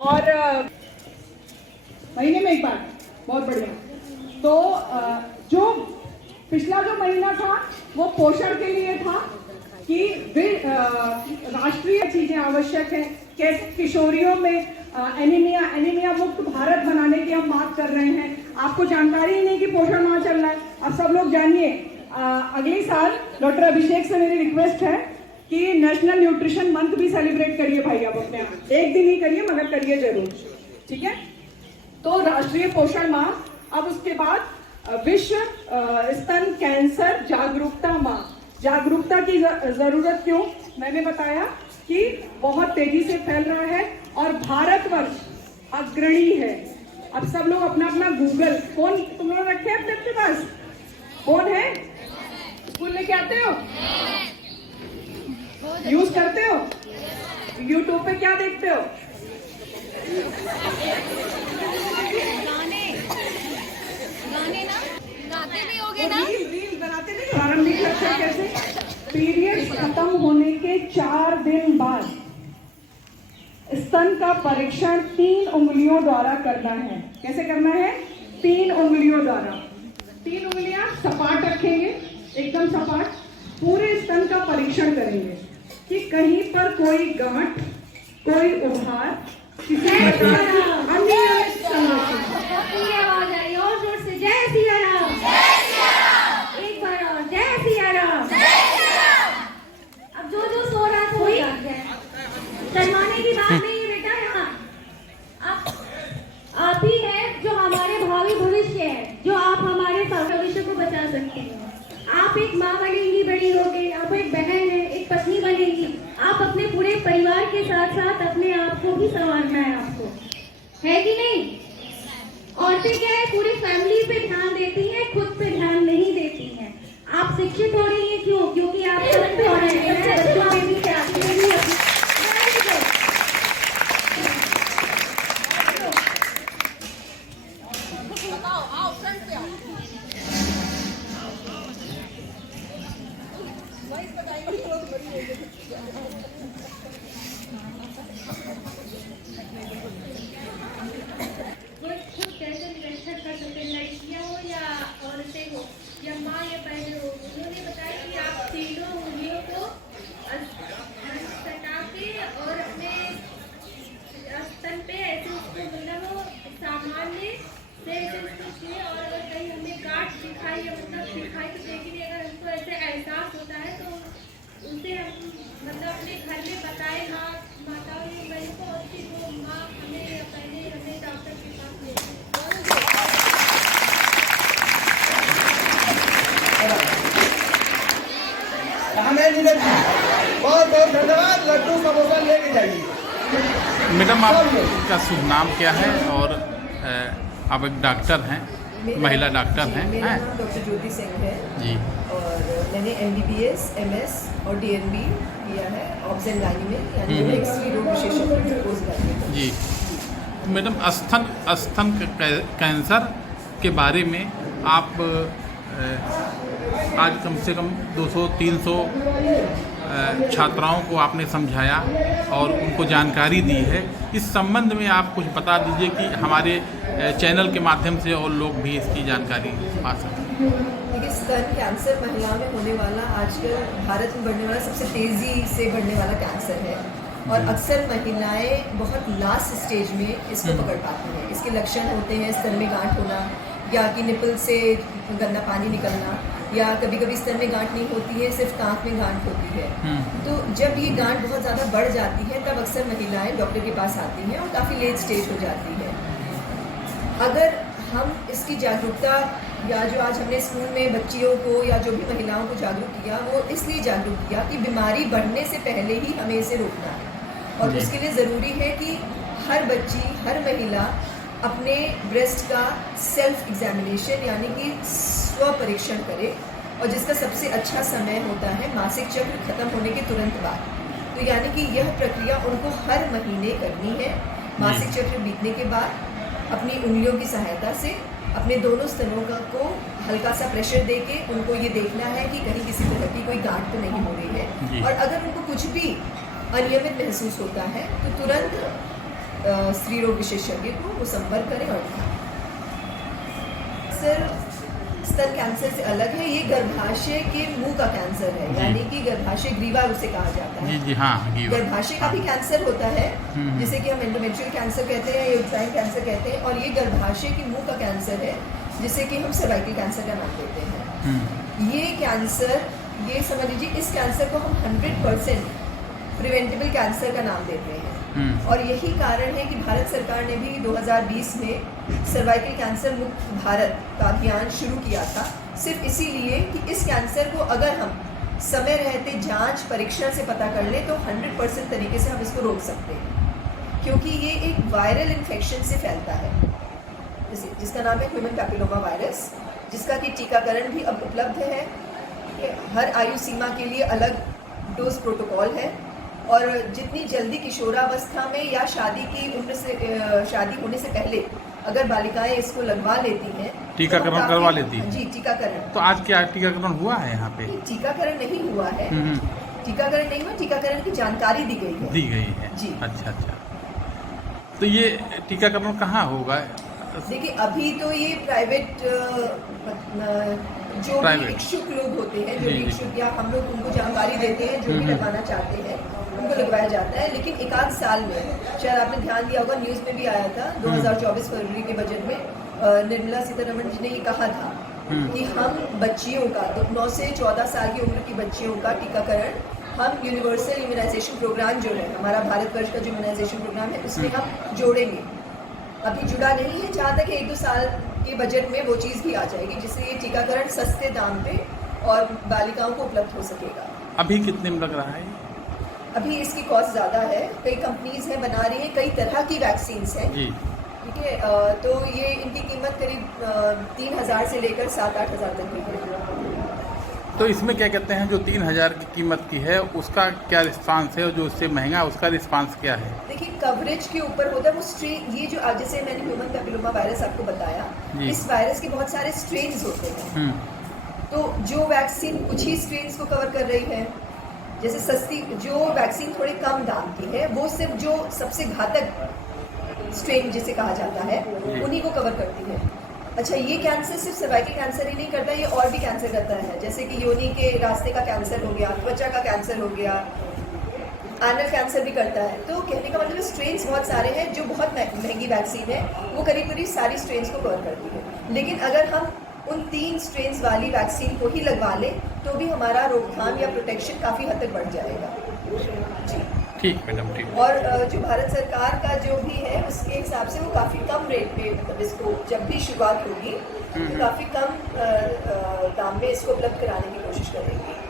और महीने में एक बार। बहुत बढ़िया। तो जो पिछला जो महीना था वो पोषण के लिए था कि राष्ट्रीय चीजें आवश्यक है, कैसे किशोरियों में एनीमिया मुक्त भारत बनाने की हम बात कर रहे हैं। आपको जानकारी ही नहीं कि पोषण माह चल रहा है। आप सब लोग जानिए, अगले साल डॉक्टर अभिषेक से मेरी रिक्वेस्ट है कि नेशनल न्यूट्रिशन मंथ भी सेलिब्रेट करिए भाई। आप अपने एक दिन ही करिए मगर करिए जरूर, ठीक है। तो राष्ट्रीय पोषण माह, अब उसके बाद विश्व स्तन कैंसर जागरूकता माह। जागरूकता की जरूरत क्यों, मैंने बताया कि बहुत तेजी से फैल रहा है और भारतवर्ष अग्रणी है। अब सब लोग अपना अपना गूगल फोन तुम लोग रखे हैं अपने पास? फोन है? स्कूल लेके आते हो? यूज करते हो? यूट्यूब पे क्या देखते हो? गाने ना गाते नहीं होगे ना? रील बनाते नहीं? प्रारंभिक लक्षण कैसे? पीरियड खत्म होने के 4 दिन बाद स्तन का परीक्षण 3 उंगलियों द्वारा करना है। कैसे करना है? 3 उंगलियों द्वारा। 3 उंगलियां सपाट रखेंगे, एकदम सपाट। पूरे स्तन का परीक्षण करेंगे कि कहीं पर कोई गांठ, कोई उभार, किसी आवाज आई और जोर से, जय सिया राम। एक बार और, जय सिया राम। अब जो सो रहा है वो जाग जाए। शर्माने की बात नहीं है बेटा। यहाँ आप ही है जो हमारे भावी भविष्य है, जो आप हमारे भविष्य को बचा सकते हैं। आप एक माँ बनेंगी बड़ी होके, आप एक बहन है, एक पत्नी बनेंगी। आप अपने पूरे परिवार के साथ साथ अपने आप को भी संवारना है आपको, है कि नहीं? औरतें क्या है, पूरी फैमिली पे ध्यान देती हैं, खुद पे ध्यान नहीं देती हैं। आप शिक्षित हो रही हैं, क्यों? क्योंकि आप सब पे हो रहे हैं, बच्चों में भी लड़कियां हो या औरतें हो या माँ या बहन हो, उन्होंने बताया कि आप तीनों उंगलियों को सटा के और अपने स्तन पे ऐसे उसको मतलब सामान्य से उसको छुए, और अगर कहीं हमें गांठ दिखाई या मतलब दिखाई तो देखिए, अगर हमको ऐसे एहसास होता है तो उसे हम मतलब अपने घर में बताएं माताओं या बहन को, और फिर वो माँ हमें या पहले हमें डॉक्टर के पास ले जाए। बहुत बहुत धन्यवाद। लड्डू समोसा लेके जाइए। मैडम, आपका शुभ नाम क्या है और आप एक डॉक्टर हैं, महिला डॉक्टर हैं? मेरा नाम डॉक्टर ज्योति सिंह है जी। और मैंने MBBS, MS और DNB किया है ऑब्स एंड गायनी में, यानी स्त्री रोग विशेषज्ञ कोर्स करके जी। मैडम, स्तन कैंसर के बारे में आप आज कम से कम 200-300 छात्राओं को आपने समझाया और उनको जानकारी दी है। इस संबंध में आप कुछ बता दीजिए कि हमारे चैनल के माध्यम से और लोग भी इसकी जानकारी पा सकें। देखिए, स्तन कैंसर महिलाओं में होने वाला आजकल भारत में बढ़ने वाला सबसे तेज़ी से बढ़ने वाला कैंसर है, और अक्सर महिलाएं बहुत लास्ट स्टेज में इसको पकड़ पाती हैं। इसके लक्षण होते हैं स्तन में गांठ होना, या कि निपल से गंदा पानी निकलना, या कभी कभी स्तन में गांठ नहीं होती है, सिर्फ कांख में गांठ होती है। तो जब ये गांठ बहुत ज़्यादा बढ़ जाती है तब अक्सर महिलाएं डॉक्टर के पास आती हैं और काफ़ी लेट स्टेज हो जाती है। अगर हम इसकी जागरूकता, या जो आज हमने स्कूल में बच्चियों को या जो भी महिलाओं को जागरूक किया, वो इसलिए जागरूक किया कि बीमारी बढ़ने से पहले ही हमें इसे रोकना है। और उसके लिए ज़रूरी है कि हर बच्ची, हर महिला अपने ब्रेस्ट का सेल्फ एग्जामिनेशन यानी कि स्व परीक्षण करे, और जिसका सबसे अच्छा समय होता है मासिक चक्र खत्म होने के तुरंत बाद। तो यानी कि यह प्रक्रिया उनको हर महीने करनी है। मासिक चक्र बीतने के बाद अपनी उंगलियों की सहायता से अपने दोनों स्तनों को हल्का सा प्रेशर देके उनको ये देखना है कि कहीं किसी तरह की कोई गांठ तो नहीं हो रही है। और अगर उनको कुछ भी अनियमित महसूस होता है तो तुरंत स्त्री रोग विशेषज्ञ को वो संपर्क करें और दिखाएं। सर, स्तन कैंसर से अलग है, ये गर्भाशय के मुंह का कैंसर है, यानी कि गर्भाशय ग्रीवा उसे कहा जाता है। जी हाँ, गर्भाशय का भी कैंसर होता है, जिसे कि हम एंडोमेट्रियल कैंसर कहते हैं या यूट्राइन कैंसर कहते हैं, और ये गर्भाशय के मुंह का कैंसर है, जिसे कि हम सर्वाइकल कैंसर का नाम देते हैं। ये कैंसर, ये समझ लीजिए, इस कैंसर को हम 100% प्रिवेंटेबल कैंसर का नाम देते हैं। और यही कारण है कि भारत सरकार ने भी 2020 में सर्वाइकल कैंसर मुक्त भारत का अभियान शुरू किया था, सिर्फ इसीलिए कि इस कैंसर को अगर हम समय रहते जांच परीक्षण से पता कर लें तो 100% तरीके से हम इसको रोक सकते हैं, क्योंकि ये एक वायरल इन्फेक्शन से फैलता है, जिसका नाम है ह्यूमन पैपिलोमा वायरस, जिसका कि टीकाकरण भी अब उपलब्ध है। हर आयु सीमा के लिए अलग डोज प्रोटोकॉल है, और जितनी जल्दी किशोरावस्था में या शादी की उम्र से, शादी होने से पहले अगर बालिकाएं इसको लगवा लेती हैं, टीकाकरण करवा लेती हैं। जी, टीकाकरण। तो आज क्या टीकाकरण हुआ है यहाँ पे? टीकाकरण नहीं हुआ है, टीकाकरण नहीं हुआ, टीकाकरण की जानकारी दी गई है। दी गई है जी। अच्छा। तो ये टीकाकरण कहाँ होगा? देखिए, अभी तो ये प्राइवेट, जो भी इच्छुक लोग होते हैं, जो भी इच्छुक, या हम लोग उनको जानकारी देते हैं, जो भी लगवाना चाहते हैं उनको लगवाया जाता है। लेकिन एक आध साल में, शायद आपने ध्यान दिया होगा, न्यूज़ में भी आया था 2024 फरवरी के बजट में निर्मला सीतारमण जी ने ये कहा था कि हम बच्चियों का, तो 9 से 14 साल की उम्र की बच्चियों का टीकाकरण हम यूनिवर्सल इम्यूनाइजेशन प्रोग्राम जो है, हमारा भारतवर्ष का जो इम्यूनाइजेशन प्रोग्राम है, उसमें हम जोड़ेंगे। अभी जुड़ा नहीं है, जहाँ तक 1-2 साल के बजट में वो चीज़ भी आ जाएगी, जिससे ये टीकाकरण सस्ते दाम पे और बालिकाओं को उपलब्ध हो सकेगा। अभी कितने में लग रहा है? अभी इसकी कॉस्ट ज़्यादा है, कई कंपनीज हैं बना रही हैं, कई तरह की वैक्सीन्स हैं, ठीक है। तो ये इनकी कीमत करीब 3,000 से लेकर 7-8 हज़ार तक की है। तो इसमें क्या कहते हैं, जो 3,000 की कीमत की है उसका क्या रिस्पांस है, और जो उससे महंगा उसका रिस्पांस क्या है? देखिए, कवरेज के ऊपर होता है वो स्ट्रेन। ये जो जैसे मैंने ह्यूमन पैपिलोमा वायरस आपको बताया, इस वायरस के बहुत सारे स्ट्रेन्स होते हैं। तो जो वैक्सीन कुछ ही स्ट्रेन्स को कवर कर रही है, जैसे सस्ती जो वैक्सीन थोड़े कम दाम की है, वो सिर्फ जो सबसे घातक स्ट्रेन जिसे कहा जाता है उन्हीं को कवर करती है। अच्छा, ये कैंसर सिर्फ सर्वाइकल कैंसर ही नहीं करता, ये और भी कैंसर करता है, जैसे कि योनि के रास्ते का कैंसर हो गया, त्वचा का कैंसर हो गया, एनल कैंसर भी करता है। तो कहने का मतलब स्ट्रेन्स बहुत सारे हैं, जो बहुत महंगी वैक्सीन है, वो करीब सारी स्ट्रेन्स को कवर करती है। लेकिन अगर हम उन 3 स्ट्रेन्स वाली वैक्सीन को ही लगवा लें तो भी हमारा रोकथाम या प्रोटेक्शन काफ़ी हद तक बढ़ जाएगा। जी, ठीक मैडम, ठीक। और जो भारत सरकार का जो भी है उसके हिसाब से वो काफ़ी कम रेट पे, मतलब इसको जब भी शुरुआत होगी तो काफ़ी कम दाम में इसको उपलब्ध कराने की कोशिश करेंगे।